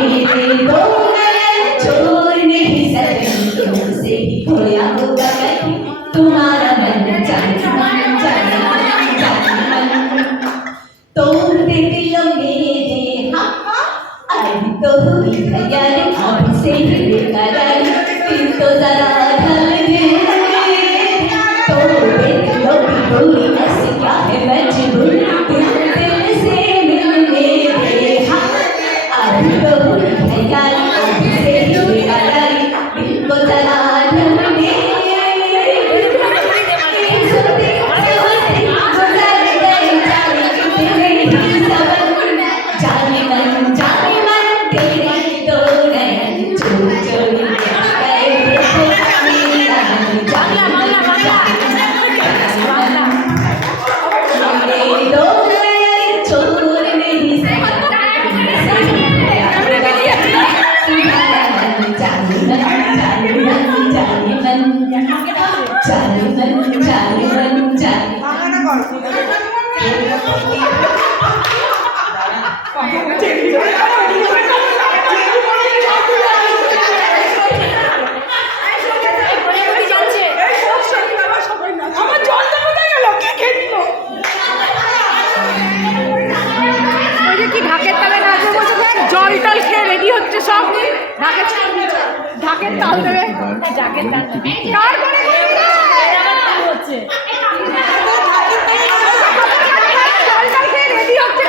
मेरे दो नयन चोर नहीं सके तुमसे ही खोया होगा कहीं तुम्हारा मन जाने मन जाने मन तोड़ते दिल मेरे हाँ अभी तो हुई तैयारी अब से ही बेकरार फिर तो जरा ढल दे तोड़ते दिलों की डोरी ऐसी क्या है मजबूरी दिल से मिलने दे हाँ अभी तो हुई तैयारी अब से ही बेकरार फिर तो जरा ढल दे ঢাকের তাল দেবে ঢাকের তাল কার করে হচ্ছে জলটা খেয়ে রেডি হচ্ছে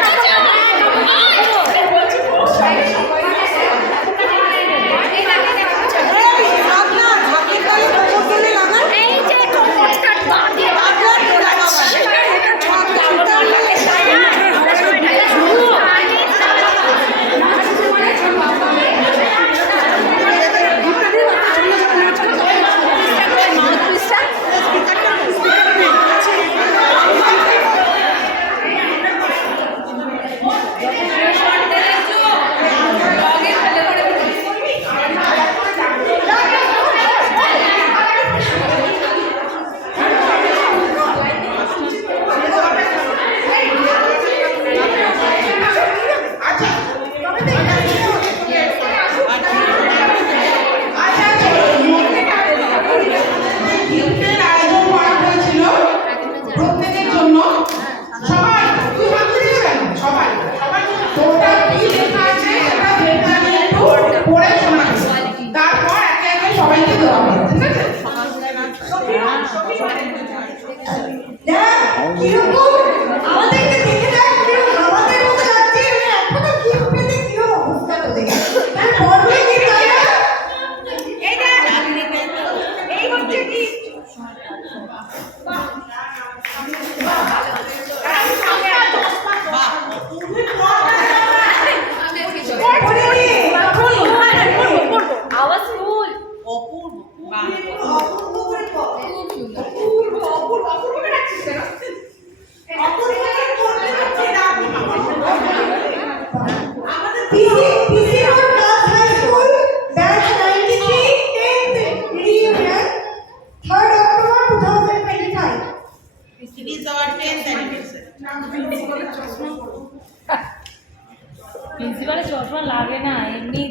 প্রিন্সিপালের চশমা লাগে না এমনি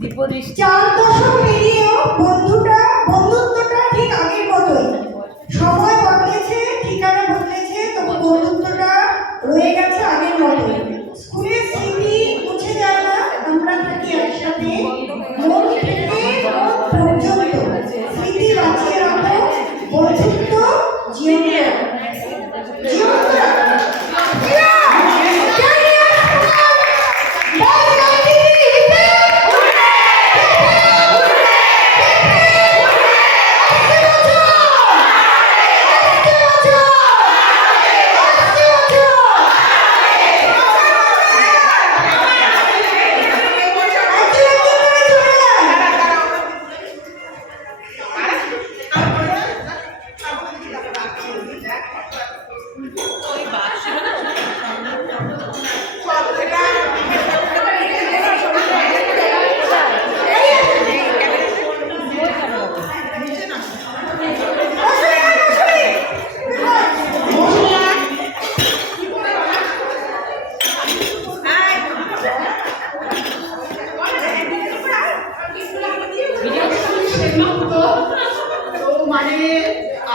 দীপদৃষ্টি 4 দশক পেরিয়েও বন্ধুত্বটা ঠিক আগের মতোই সময় বদলেছে ঠিকানা বদলেছে তবে বন্ধুত্বটা রয়ে গেছে আগের মতোই স্কুলের স্মৃতি মুছে যায় না আমরা থাকি একসাথে মন থেকে মন পর্যন্ত স্মৃতি বাঁচিয়ে রাখো বন্ধুত্ব জীবনে মানে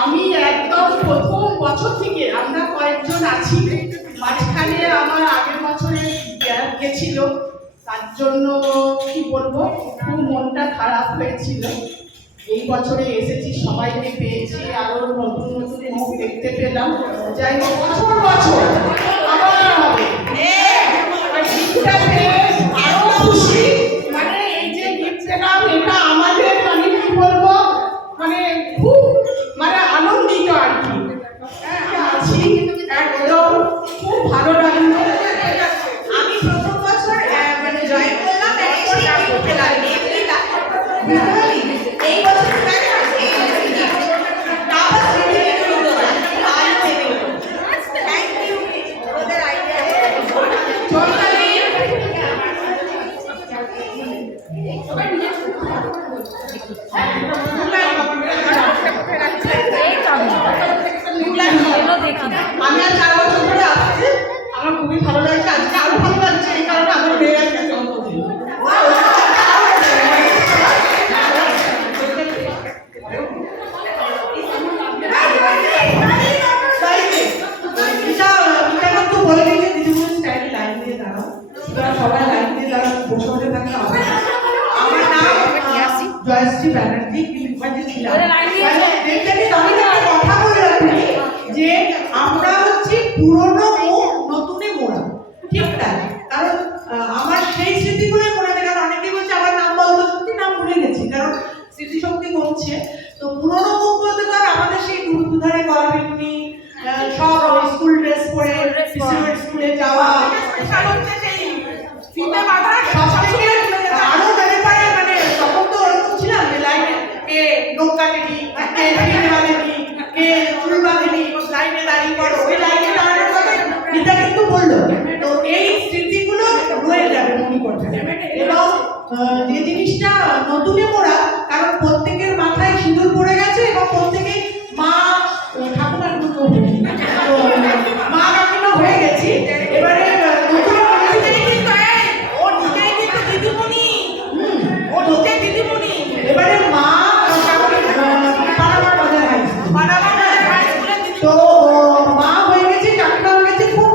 আমি একদম প্রথম বছর থেকে আমরা কয়েকজন আছি, মাঝখানে আমার আগের বছরে গ্যাপ গেছিল, তার জন্য কি বলবো, খুব মনটা খারাপ হয়েছিল। এই বছরে এসেছি, সবাইকে পেয়েছি, আরো নতুন নতুন মুখ দেখতে পেলাম। যাই হোক, বছর বছর আবার হবে। আর গিফটটা পেয়ে আরো খুশি, মানে এই যে গিফট পেলাম এটা আমাদের মানে কি বলবো, মানে খুব মানে আনন্দিত আর কি। আছি একদম, খুব ভালো লাগলো। আমি প্রথম বছর মানে জয়েন করলাম, এসে গিফট পেলাম। এই বছর আমি আর 4 বছর ধরে আসছি, আমার খুবই ভালো লাগছে। আজকে আরো ভালো লাগছে এই কারণে আমার মেয়ে আজকে জন্মদিন। বলে দিয়েছে দিদিমণি স্টাইলে লাইন দিয়ে দাঁড়াও, সবাই লাইন দিয়ে দাঁড়াও, বসে বসে থাকলে হবে না। আমার নাম জয়শ্রী ব্যানার্জি, কিন্তু ছিলাম কথা বলে রাখি যে আমরা হচ্ছে পুরনো মুখ নতুনে মোড়া, ঠিক তাই। কারণ আমার সেই স্মৃতিগুলোই মনে থাকে। কারণ অনেকেই বলছে আমার নাম বলতো, সত্যি নাম ভুলে গেছি, কারণ স্মৃতিশক্তি কমছে। তো পুরনো মুখ বলতে তো আমাদের সেই দুধারে গলা বিক্রি, সব স্কুল ড্রেস পরে স্কুলে যাওয়া, ফিতে বাঁধা, সব থেকে আরো ব্যাপারে মানে তখন তো ওরকম ছিলাম যে লাইনে কে নখ কাটেনি, কে ফিতে বাঁধেনি, কে চুল বাঁধেনি, লাইনে দাঁড়িয়ে পড়ো, ওই লাইনে দাঁড়ানোর কথা গীতা কিন্তু বললো। তো এই স্মৃতিগুলো রয়ে যাবে মণিকোঠে। এবং যে জিনিসটা নতুনে মোড়া, কারণ প্রত্যেকের মাথায় সিঁদুর পড়ে গেছে এবং প্রত্যেকে মা ঠাকুমার দুটো মা কাকিমা হয়ে গেছি। এবারে এবারে মা তো মা হয়ে গেছে, কাকিমা হয়ে গেছে। খুব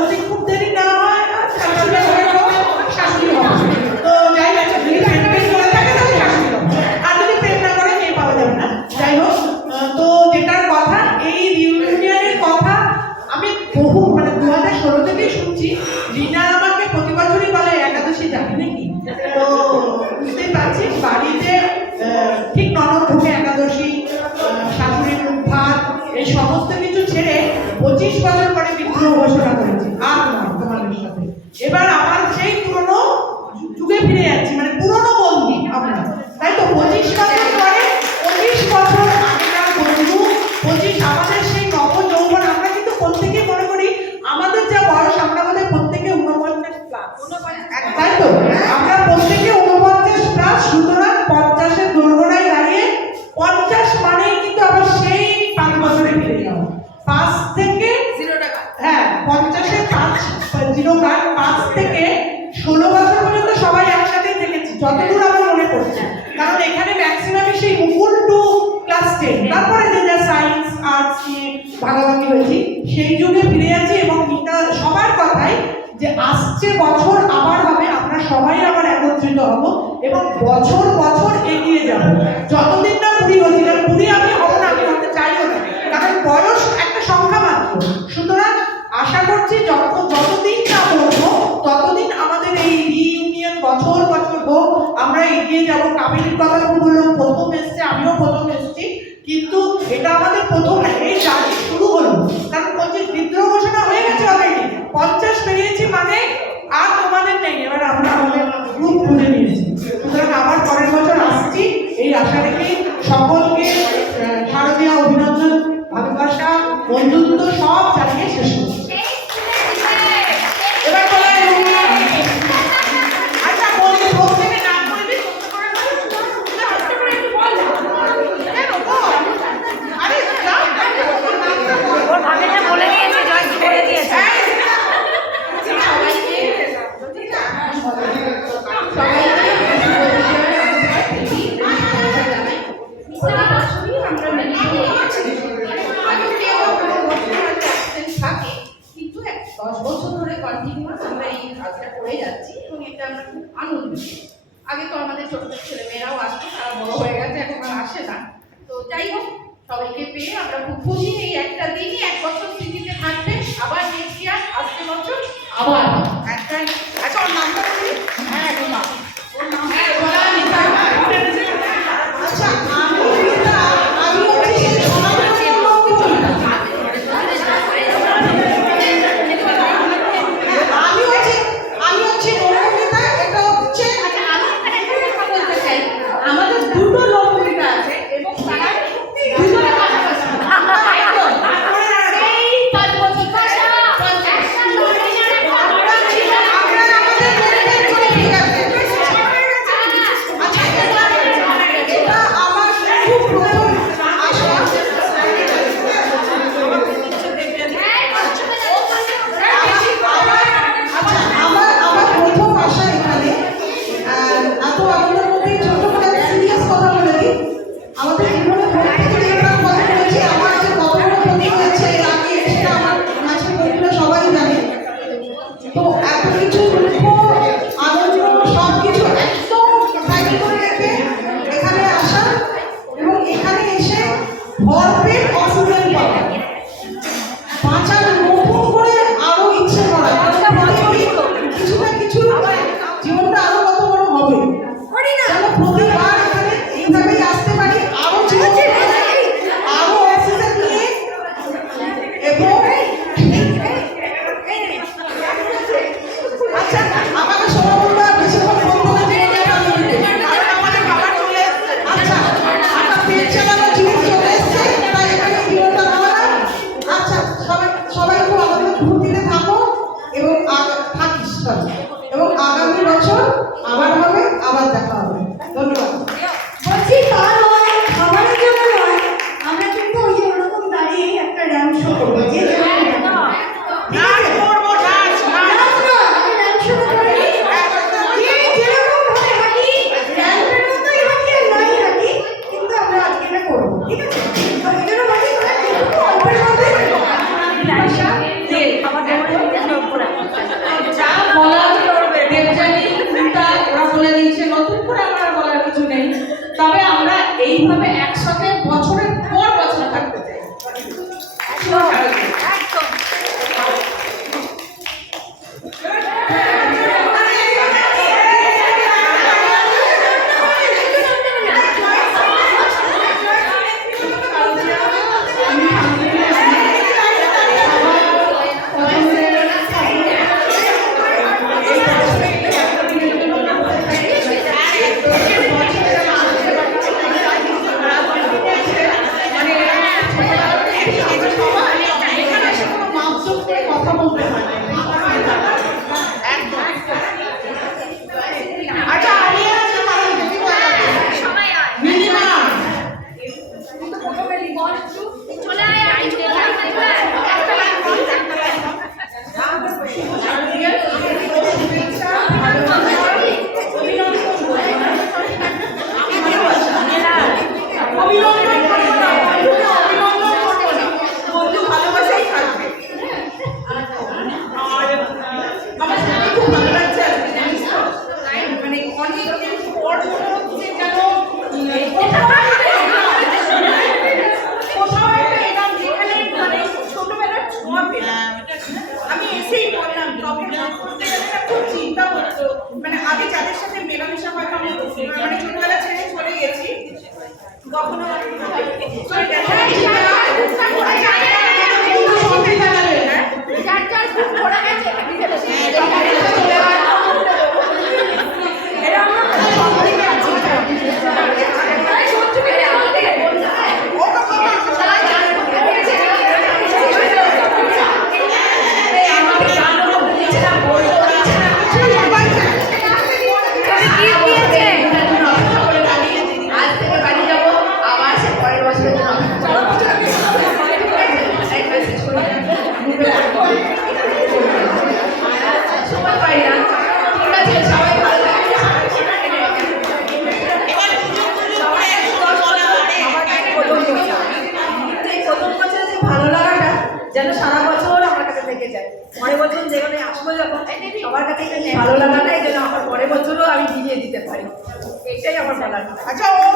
যদি খুব দেরি না হয় শাশুড়ি হয়ে যাবে, শাশুড়ি হবে। তো যাই হোক, যদি প্রেম করে থাকে তাহলে শাশুড়ি হবে, আর যদি প্রেম না করে মেয়ে পাওয়া যাবে না। যাই হোক, তো যেটার কথা, এই রিউনিয়নের কথা আমি বহু মানে 2016 থেকেই শুনছি। রিনা আমাকে প্রতি বছরই বলে একাদশী যাবি নাকি। তো বুঝতেই পারছিস, বাড়িতে ঠিক ননদ ঢুকে একাদশী, শাশুড়ির মুখ ভাত, এই সমস্ত কিছু ছেড়ে 25 বছর পরে বিদ্রোহ ঘোষণা করেছি। আর নয় তোমাদের সাথে, এবার আমার সেই পুরনো যুগে ফিরে যাচ্ছি, মানে পুরনো বন্ধু আমরা, তাই তো। 25 বছর পরে 25 বছর আগেকার বন্ধু, 25 আমাদের সেই নব যৌবন। আমরা কিন্তু প্রত্যেকে মনে করি আমাদের যা বয়স, আমরা বলে প্রত্যেকে 49 প্লাস, তাই তো। আমরা প্রত্যেকে 49 প্লাস, সুতরাং 50-এর দোরগোড়ায় দাঁড়িয়ে 50 মানেই কিন্তু আবার সেই 5 বছরে ফিরে যাওয়া। 5 থেকে 0 টাকা, হ্যাঁ 50-এর 5 থেকে 16 বছর পর্যন্ত সবাই একসাথেই থেকেছি, যতদূর আমার মনে পড়ছে। কারণ এখানে ম্যাক্সিমামই সেই মুকুল টু ক্লাস 10, তারপরে যে যা সায়েন্স আর্টস নিয়ে ভাগাভাগি হয়েছি, সেই যুগে ফিরে যাচ্ছি। এবং এটা সবার কথাই যে আসছে বছর আবার হবে, আমরা সবাই আবার একত্রিত হব এবং বছর বছর এগিয়ে যাব। যতদিন না বুড়ি হচ্ছি, কারণ বুড়ি আমি হব না, আমি হতে চাইও না, কারণ বয়স একটা সংখ্যা মাত্র। সুতরাং আশা করছি যতদিন না বলবো ততদিন আমাদের এই রিইউনিয়ন বছর বছর হোক, আমরা এগিয়ে যাব। কাবেরীর কথা বললো, প্রথম এসছে, আমিও প্রথম এসেছি, কিন্তু এটা আমাদের প্রথম না, এই জার্নি শুরু হলো। কারণ 25 বিদ্রোহ ঘোষণা হয়ে গেছে অলরেডি, 50 পেরিয়েছি, মানে আর তোমাদের নেই। এবার আমরা আমাদের গ্রুপ খুলে নিয়েছি। সুতরাং আবার পরের বছর আসছি এই আশা রেখে সকলকে শারদীয়া অভিনন্দন, ভালোবাসা, বন্ধুত্ব সব জানিয়ে শেষ করছি। এবার আচ্ছা বলি, প্রত্যেকে নাম বলবি, ওর ভাবিটা বলে দিয়েছে, জয় করে দিয়েছে। আনন্দ। আগে তো আমাদের ছোট ছোট ছেলে মেয়েরাও আসতো, তারা বড় হয়ে গেছে, এখন আর আসে না। তো যাই হোক, সবাইকে পেয়ে আমরা খুব খুশি। এই একটা দিনই 1 বছর স্মৃতিতে থাকবে, আবার নেক্সট ইয়ার আসছে বছর আবার একটাই। আচ্ছা, ওর নামটা বলি। হ্যাঁ রোমা, ওর নাম হ্যাঁ রোমা নিতা। আচ্ছা, আমি হচ্ছে সেই সমাজের লক্ষ্মীটা। আমি হচ্ছে নন্দিতা। এটা হচ্ছে বলতে চাই, আমাদের দুটো লক্ষ্মীটা আছে এবং তারা দুজনে পাশাপাশি। সেই 5 বছর এটা আমার খুব প্রথম আশা। আমার প্রথম আশা এখানে এত আনন্দের মধ্যে ছোট করে সিরিয়াস কথা বলে দিই। আমাদের জীবনে প্রত্যেকের একটা কথা বলেছি, আমার যে কত বড় ক্ষতি হয়েছে এর আগে, সেটা আমার কাছের বন্ধুরা সবাই জানে। তো এত কিছু দুঃখ আনন্দ সব কিছু একদম সাইড করে রেখে এখানে আসা এবং এখানে এসে ভরপেট অক্সিজেন পাওয়া, বাঁচার নতুন করে আরো ইচ্ছে করা, কিছু না কিছু জীবনটা আরো কত বড় হবে। যেন প্রতিবার এখানে এইভাবেই আসতে পারি, আরো জীবন আরো অক্সিজেন নিয়ে। এবং আচ্ছা, আমাকে সৌরভদা বেশিক্ষণ বলবো না, আমাদের খাবার চলে এসছে। আচ্ছা, একটা পেট চালানোর জিনিস চলে এসছে, তাই এখানে জীবনটা নামালাম। আচ্ছা, সবাই খুব আনন্দের ফুর্তিতে থাকো এবং থাকিস এবং আগামী বছর আবার হবে, আবার দেখা হবে। ধন্যবাদ। বলছি তা নয়, খাবারের জন্য নয়, আমরা কিন্তু ওই যে ওরকম দাঁড়িয়ে একটা র্যাম্প শো করবো। যে নাচ করবো, নাচ নাচ। যা বলার দেবযানী রিতা ওরা বলে দিয়েছে, নতুন করে আমার বলার কিছু নেই। তবে আমরা এইভাবে একসাথে বছরের পর বছর থাকতে চাই। কথা বলতে হয় না। আচ্ছা, আলিয়া আছে কারণ বেশি বলা মিনিমাম বন্ধু ভালোবাসাই থাকবে। আমার সাথে খুব ভালো লাগছে আজকে, জানিস তো, মানে অনেকদিন পর মনে হচ্ছে যেন কোথাও একটা এলাম যেখানে মানে ছোটবেলার ছোঁয়া পেলাম। আমি এসেই বললাম, কাউকে নাম করতে গেলে না খুব চিন্তা হতো, মানে আগে যাদের সাথে মেলামেশা হয়তো আমি মানে ছোটবেলা ছেড়ে চলে গেছি, কখনো চলে গেছে যেন সারা বছর আমার কাছে থেকে যায়। পরের বছর যেখানে আসবো যখন সবার কাছে ভালো লাগাটাই যেন আমার পরের বছর বলার। আচ্ছা ও